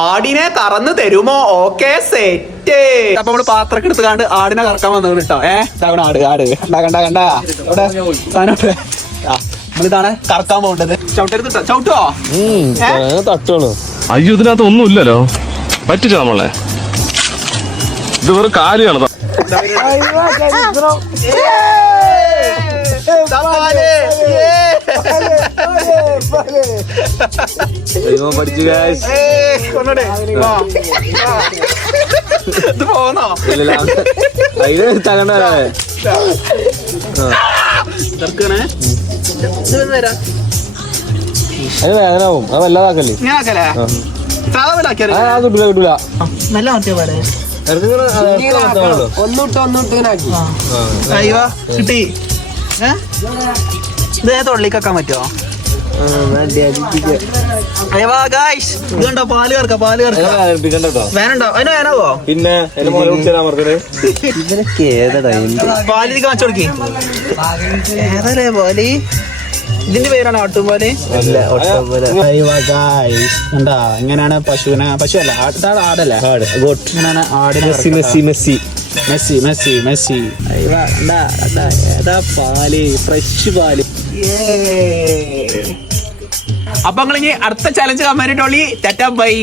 ആടിനെ കറന്ന് തരുമോ? Okay set. അപ്പൊ നമ്മള് പാത്രമൊക്കെ എടുത്ത് കണ്ട് ആടിനെ കറക്കാൻ വന്നു കേട്ടോ. ആട് ആട് കണ്ട ഇവിടെ സാധനം നമ്മളിതാണ് കറക്കാൻ പോകേണ്ടത്. ചവിട്ടരുത്, ചവിട്ടോ തട്ടുള്ളൂ. അയ്യോ, ഇതിനകത്ത് ഒന്നും ഇല്ലല്ലോ. പറ്റിച്ച നമ്മളെ ഇത് വെറും കാര്യമാണ്. ഇത് പോന്നോ? വേദനാവും. അത് വല്ലാതാക്കല്ലേ. കിട്ടൂല. നല്ല മറ്റേ പാടെ അയ്യോ കിട്ടി. ഇത് തൊള്ളിക്കാൻ പറ്റുമോ? ഇതുണ്ടോ? പാല് കറക്ക, പാല് കറക്ക. വേനുണ്ടോ? അതിന് വേനാവോ? പിന്നെ പാലിലേക്ക് വെച്ചു കൊടുക്കി. ഏതല്ലേ പാല്? ഇതിന്റെ പേരാണ് ആട്ടുംപാല്. എന്താ ഇങ്ങനെയാണ് പശുവിനെ? പശുവല്ല, ആടല്ലേ? ഇങ്ങനെയാണ് ആടിനെ. മെസ്സി ഏതാ പാല്? ഫ്രഷ് പാല്. അപ്പൊ നിങ്ങൾ ഇനി അടുത്ത ചലഞ്ച് കമ്മാരിട്ടോളി. Tata bye.